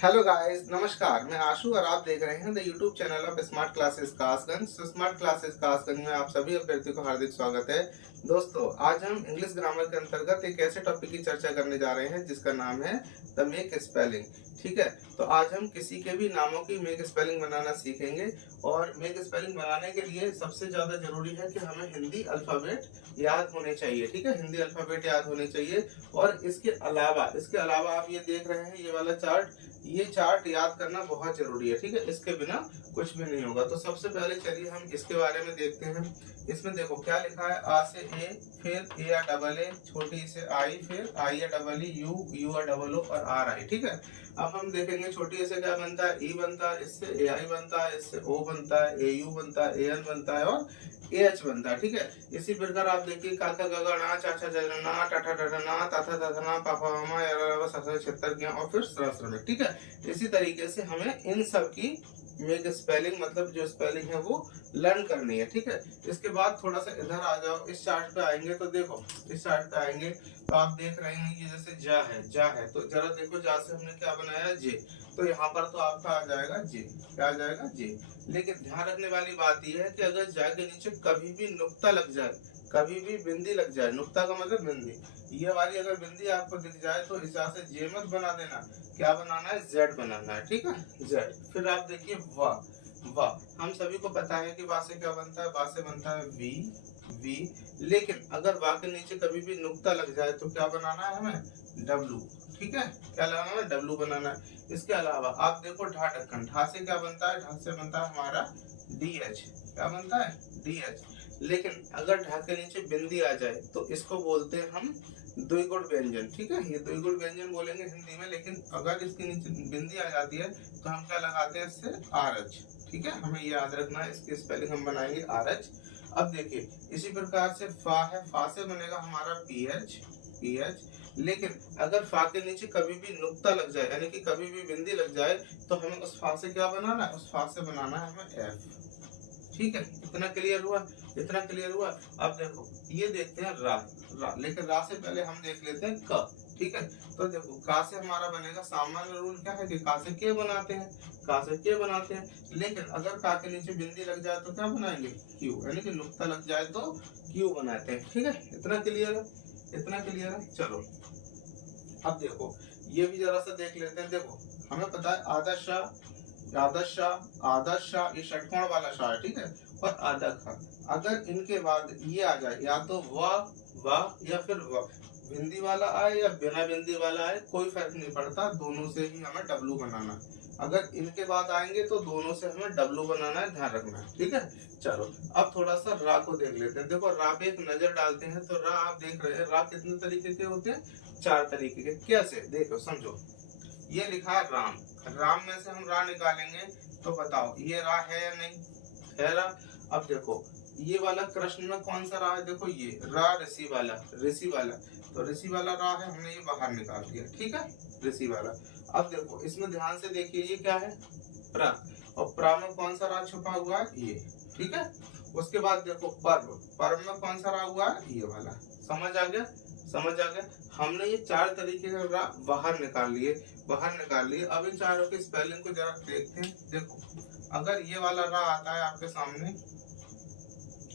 Hello guys, नमस्कार। मैं आशु और आप देख रहे हैं the YouTube channel of smart classes Kasganj. Smart classes Kasganj में आप सभी अभ्यर्थियों को हार्दिक स्वागत है। दोस्तों, आज हम इंग्लिश ग्रामर के अंतर्गत एक ऐसे टॉपिक की चर्चा करने जा रहे हैं जिसका नाम है द मेक स्पेलिंग। ठीक है, तो आज हम किसी के भी नामों की मेक स्पेलिंग बनाना सीखेंगे। और मेक स्पेलिंग बनाने के लिए सबसे ज्यादा जरूरी है कि हमें हिंदी अल्फाबेट याद होने चाहिए। ठीक है, हिंदी अल्फाबेट याद होने चाहिए। और इसके अलावा आप ये देख रहे हैं, ये चार्ट याद करना बहुत जरूरी है। ठीक है, इसके बिना कुछ भी नहीं होगा। तो सबसे पहले चलिए हम इसके बारे में देखते हैं। इसमें देखो क्या लिखा है। आ से ए, फिर ए या डबल ए, छोटी से आई, फिर आई या डबल ई, यू या डबल ओ और आर आई। ठीक है, अब हम देखेंगे छोटी ए से क्या बनता है। ई बनता है, इससे ए आई बनता है, इससे ओ बनता है, ए यू बनता है, ए एन बनता है और ए एच बनता है। ठीक है, इसी प्रकार आप देखिए काका गगा ना, चाचा जगना, टाटा टाटा ना, ताथा ताथा ना, पापा मामा या ससा छिहत्तर किया और फिर सहस्त्र में। ठीक है, इसी तरीके से हमें इन सब की मेक स्पेलिंग मतलब जो स्पेलिंग है वो लर्न करनी है। ठीक है, इसके बाद थोड़ा सा इधर आ जाओ, इस चार्ट पे आएंगे तो देखो, इस चार्ट पे आएंगे तो आप देख रहे हैं कि जैसे जा है तो जरा देखो, जा से हमने क्या बनाया, जे। तो यहाँ पर तो आपका आ जाएगा जे। क्या आ जाएगा, जे। लेकिन ध्यान रखने वाली बात यह है कि अगर जा के नीचे कभी भी नुक्ता लग जाए, कभी भी बिंदी लग जाए, नुक्ता का मतलब बिंदी, ये वाली अगर बिंदी आपको दिख जाए तो इस से जे मत बना देना। क्या बनाना है, जेड बनाना है। ठीक है, जेड। फिर आप देखिए वाह। वाह हम सभी को पता है कि वाह से क्या बनता है, वाह से बनता है वी। वी। लेकिन अगर वाह के नीचे कभी भी नुक्ता लग जाए तो क्या बनाना है हमें, डब्लू। ठीक है, क्या लगाना है, डब्लू बनाना है। इसके अलावा आप देखो ढा ढक्कन, ढा से क्या बनता है, ढा से बनता है हमारा डी एच। क्या बनता है, डी एच। लेकिन अगर ढा के नीचे बिंदी आ जाए तो इसको बोलते हैं हम द्विगुण व्यंजन। ठीक है, ये द्विगुण व्यंजन बोलेंगे हिंदी में, लेकिन अगर इसके नीचे बिंदी आ जाती है तो हम क्या लगाते हैं, इससे आर एच। ठीक है, हमें ये याद रखना है, इसकी स्पेलिंग हम बनाएंगे आर एच। अब देखिए इसी प्रकार से फा है, फा से बनेगा हमारा पी एच। P H. लेकिन अगर फा के नीचे कभी भी नुक्ता लग जाए, यानी कि कभी भी बिंदी लग जाए, तो हमें उस फा से क्या बनाना है, उस फा से बनाना है हमें एफ। ठीक है, इतना क्लियर हुआ, इतना क्लियर हुआ। अब देखो ये देखते हैं रा। रा, लेकिन रा से पहले हम देख लेते हैं क। ठीक है, तो देखो का से हमारा बनेगा, सामान्य रूल क्या है कि का से के बनाते हैं, का से के बनाते हैं। लेकिन अगर का के नीचे बिंदी लग जाए तो क्या बनाएंगे, क्यू, यानी कि नुक्ता लग जाए तो क्यू बनाते हैं। ठीक है, इतना क्लियर है, इतना क्लियर है। चलो अब देखो ये भी जरा सा देख लेते हैं। देखो हमें पता है आदर्श, आदर्श ये षटकोण वाला शा है। ठीक है, और आदक खा, अगर इनके बाद ये आ जाए, या तो वाह या फिर वाह, बिंदी वाला आए या बिना बिंदी वाला आए कोई फर्क नहीं पड़ता, दोनों से ही हमें डब्लू बनाना है। अगर इनके बाद आएंगे तो दोनों से हमें डब्लू बनाना है, ध्यान रखना है। ठीक है, चलो अब थोड़ा सा रा को देख लेते हैं। देखो रा पे एक नजर डालते हैं तो रा आप देख रहे हैं, रा कितने तरीके के होते हैं, 4 तरीके के। कैसे, देखो समझो। ये लिखा है राम, राम में से हम रा निकालेंगे तो बताओ ये रा है या नहीं, है रा। अब देखो ये वाला कृष्ण में कौन सा रा है, देखो ये रा ऋषि वाला, ऋषि वाला, तो ऋषि वाला रा है, हमने ये बाहर निकाल दिया। ठीक है, ऋषि वाला। अब देखो इसमें ध्यान से देखिए, ये क्या है, प्रा, और प्रा में कौन सा रा छुपा हुआ है, ये। ठीक है, उसके बाद देखो पर्व, पर्व में कौन सा रा हुआ है, ये वाला। समझ आ गया, समझ आ गया। हमने ये 4 तरीके का रा बाहर निकाल लिए, बाहर निकाल लिए। अब इन चारों की स्पेलिंग को जरा देखते हैं। देखो अगर ये वाला रा आता है आपके सामने,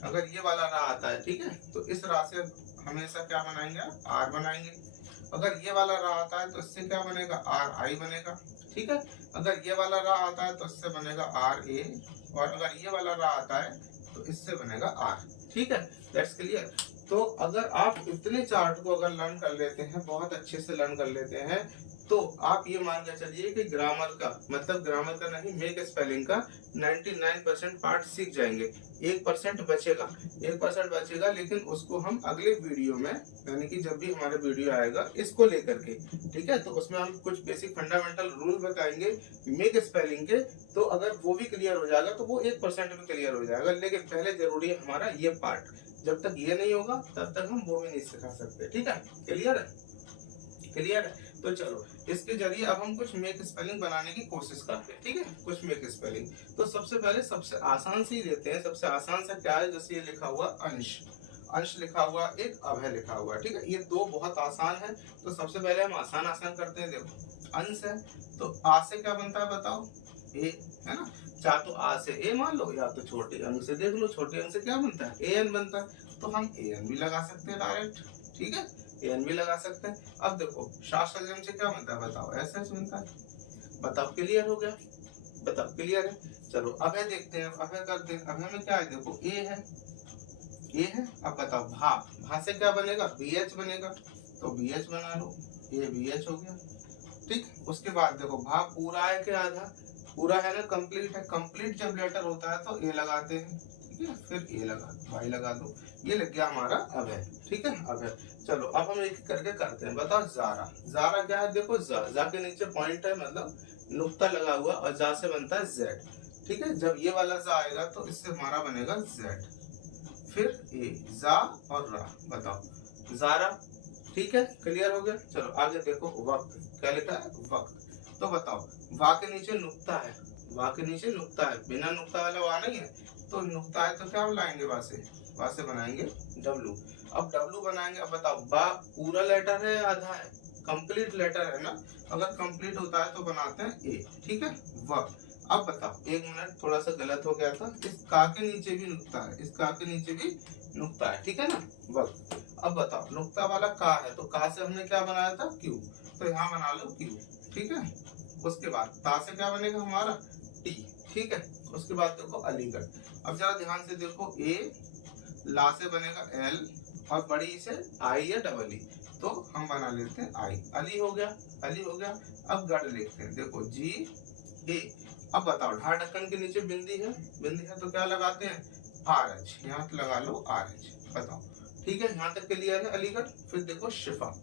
अगर ये वाला रा आता है, ठीक है, तो इस रा से हमेशा क्या बनाएंगे, आर बनाएंगे। अगर ये वाला रा आता है तो इससे क्या बनेगा, आर आई बनेगा। ठीक है, अगर ये वाला रा आता है तो इससे बनेगा आर ए, और अगर ये वाला रा आता है तो इससे बनेगा आर। ठीक है, दैट्स क्लियर। तो अगर आप इतने चार्ट को अगर लर्न कर लेते हैं, बहुत अच्छे से लर्न कर लेते हैं, तो आप ये मान के चलिए कि ग्रामर का मतलब, ग्रामर का नहीं, मेक स्पेलिंग का 99% पार्ट सीख जाएंगे। 1% बचेगा, 1% बचेगा, लेकिन उसको हम अगले वीडियो में, यानी कि जब भी हमारा वीडियो आएगा इसको लेकर के, ठीक है, तो उसमें हम कुछ बेसिक फंडामेंटल रूल बताएंगे मेक स्पेलिंग के। तो अगर वो भी क्लियर हो जाएगा तो वो 1% भी क्लियर हो जाएगा। लेकिन पहले जरूरी है हमारा ये पार्ट, जब तक ये नहीं होगा तब तक हम वो भी नहीं सिखा सकते। ठीक है, क्लियर है, क्लियर है। तो चलो इसके जरिए अब हम कुछ मेक स्पेलिंग बनाने की कोशिश करते हैं। ठीक है, कुछ मेक स्पेलिंग। तो सबसे पहले सबसे आसान से ही लेते हैं। सबसे आसान सा क्या है, जैसे ये लिखा हुआ अंश। अंश लिखा हुआ, एक अभय लिखा हुआ। ठीक है, ये दो बहुत आसान है। तो सबसे पहले हम आसान आसान करते हैं। देखो अंश है तो आ से क्या बनता है बताओ, ए, है ना। चाहे तो आ से ए मान लो, या तो छोटे अंक से देख लो, छोटे अंक से क्या बनता है, ए एन बनता है। तो हम ए एन भी लगा सकते हैं डायरेक्ट। ठीक है, ए एन भी लगा सकते हैं। अब देखो शास्त्रजम से क्या बनता है बताओ, एस एच बनता है। बताओ क्लियर हो गया, बताओ क्लियर है। चलो अभय देखते हैं, अभय करते हैं। अभय में क्या है देखो, ए है, ए है। अब बताओ भा, भा से क्या बनेगा, बी एच बनेगा। तो बी एच बना लो, ये बी एच हो गया। ठीक, उसके बाद देखो भा पूरा है कि आधा, पूरा है ना, कंप्लीट है। कंप्लीट जब लेटर होता है तो ए लगाते हैं। ठीक है, फिर ए लगा दो, वाई लगा दो, ये लग गया हमारा अभय। ठीक है, अभय। चलो अब हम एक करके करते हैं। बताओ जारा, जारा क्या है देखो, जा के नीचे पॉइंट है, मतलब नुक्ता लगा हुआ, और जा से बनता है जेड। ठीक है, जब ये वाला जा आएगा तो इससे हमारा बनेगा जेड, फिर ए, जा और रा। बताओ जारा। ठीक है, क्लियर हो गया। चलो आगे देखो वक्त, क्या लिखा है वक्त। तो बताओ वा के नीचे नुक्ता है, वा के नीचे नुक्ता है, बिना नुक्ता वाला वा नहीं है। तो नुक्ता है तो क्या बनाएंगे, वा से बनाएंगे डब्लू। अब डब्लू बनाएंगे। अब बताओ बा पूरा लेटर है, आधा है, कंप्लीट लेटर है ना। अगर कंप्लीट होता है तो बनाते हैं ए। ठीक है, वक्त। अब बताओ, एक मिनट, थोड़ा सा गलत हो गया था। इस का के नीचे भी नुक्ता है, इस का के नीचे भी नुक्ता है। ठीक है ना, वक्त। अब बताओ नुक्ता वाला का है, तो का से हमने क्या बनाया था, क्यू। तो यहाँ बना लो क्यू। ठीक है, उसके बाद ता से क्या बनेगा हमारा, टी। ठीक है, उसके बाद देखो अलीगढ़। अब जरा ध्यान से देखो, ए ला से बनेगा एल, और बड़ी से आई या डबल ई, तो हम बना लेते हैं आई। अली हो गया, अली हो गया। अब गढ़ लिखते हैं, देखो जी ए। अब बताओ ढा ढक्कन के नीचे बिंदी है, बिंदी है तो क्या लगाते हैं, आर एच, यहाँ लगा लो आर एच। बताओ ठीक है, यहाँ तक क्लियर है अलीगढ़। फिर देखो शिफा।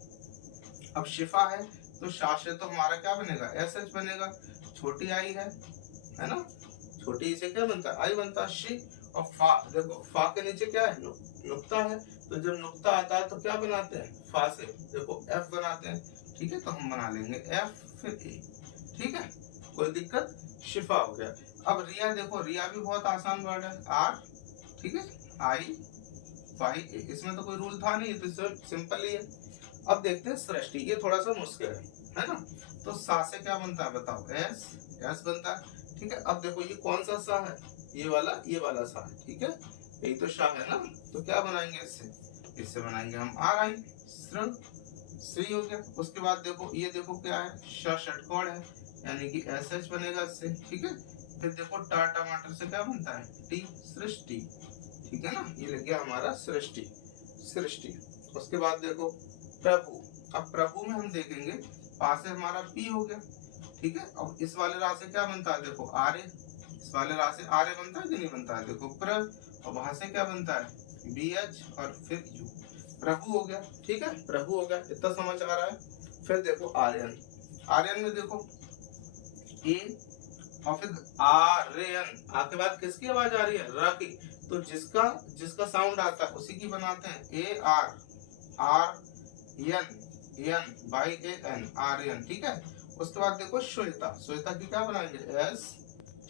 अब शिफा है तो शाह से तो हमारा क्या बनेगा, एस एच बनेगा। छोटी आई है ना, छोटी से क्या बनता है, आई बनता है, शी। और फा, देखो फा के नीचे क्या है, नुक्ता है। तो जब नुक्ता आता है तो क्या बनाते हैं, फा से देखो एफ बनाते हैं। ठीक है, तो हम बना लेंगे एफ फिर ए। ठीक है, कोई दिक्कत, शिफा हो गया। अब रिया देखो, रिया भी बहुत आसान वर्ड है, आर, ठीक है, आई वाई ए। इसमें तो कोई रूल था नहीं, तो सिंपल ही है। अब देखते हैं सृष्टि, ये थोड़ा सा मुश्किल है ना। तो सा से क्या बनता है बताओ, एस, एस बनता है। ठीक है, अब देखो ये कौन सा सा है, ये वाला सा है। ठीक है, यही तो शाह है ना। तो क्या बनाएंगे इससे बनाएंगे हम आर आई, श्री हो गया। उसके बाद देखो ये देखो क्या है, षटकोण है, यानी कि एस एच बनेगा इससे। ठीक है, फिर देखो टा टमाटर से क्या बनता है, टी, सृष्टि। ठीक है ना, ये लग गया हमारा सृष्टि, सृष्टि। उसके बाद देखो प्रभु। अब प्रभु में हम देखेंगे, पा से हमारा पी हो गया। ठीक है, अब इस वाले रा से क्या बनता है देखो, आर्य। इस वाले रा से आर्य बनता है कि नहीं बनता है, देखो प्र। और वहां से क्या बनता है, बी एच और फिर यू, प्रभु हो गया। ठीक है, प्रभु हो गया, इतना समझ आ रहा है। फिर देखो आर्यन, आर्यन में देखो ए और फिर आर्यन, आपके बाद किसकी आवाज आ रही है, र की। तो जिसका साउंड आता है उसी की बनाते हैं, A R, R N, N by A N, Aryan. ठीक है, उसके बाद देखो श्वेता, श्वेता की क्या बनाएंगे, एस।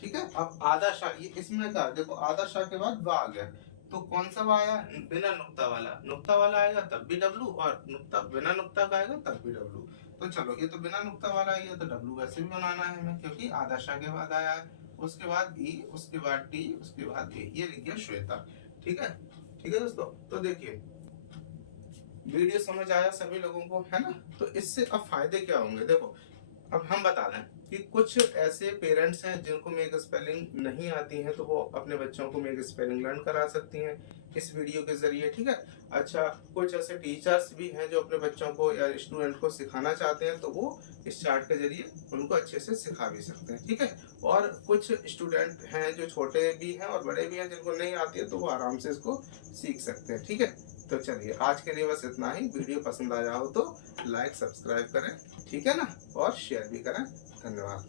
ठीक है, अब आधा शाह, ये इसमें का देखो आधा शाह के बाद वा आ गया। तो कौन सा वा आया, बिना नुक्ता वाला, नुक्ता वाला आएगा तब भी डब्लू, और नुक्ता बिना नुक्ता का आएगा तब भी डब्लू। तो चलो ये तो बिना नुक्ता वाला ही है, तो डब्लू वैसे भी बनाना है हमें, क्योंकि आधा शाह के बाद आया है। उसके बाद ई, उसके बाद टी, उसके बाद ए, ये लिख गया श्वेता। ठीक है, ठीक है दोस्तों। तो देखिए वीडियो समझ आया सभी लोगों को, है ना। तो इससे अब फायदे क्या होंगे, देखो अब हम बता दें कि कुछ ऐसे पेरेंट्स हैं जिनको मेक स्पेलिंग नहीं आती है, तो वो अपने बच्चों को मेक स्पेलिंग लर्न करा सकती हैं इस वीडियो के जरिए। ठीक है, अच्छा कुछ ऐसे टीचर्स भी हैं जो अपने बच्चों को या स्टूडेंट को सिखाना चाहते हैं, तो वो इस चार्ट के जरिए उनको अच्छे से सिखा भी सकते हैं। ठीक है, और कुछ स्टूडेंट हैं जो छोटे भी हैं और बड़े भी हैं जिनको नहीं आती है, तो वो आराम से इसको सीख सकते हैं। ठीक है, तो चलिए आज के लिए बस इतना ही। वीडियो पसंद आया हो तो लाइक सब्सक्राइब करें, ठीक है ना, और शेयर भी करें। धन्यवाद।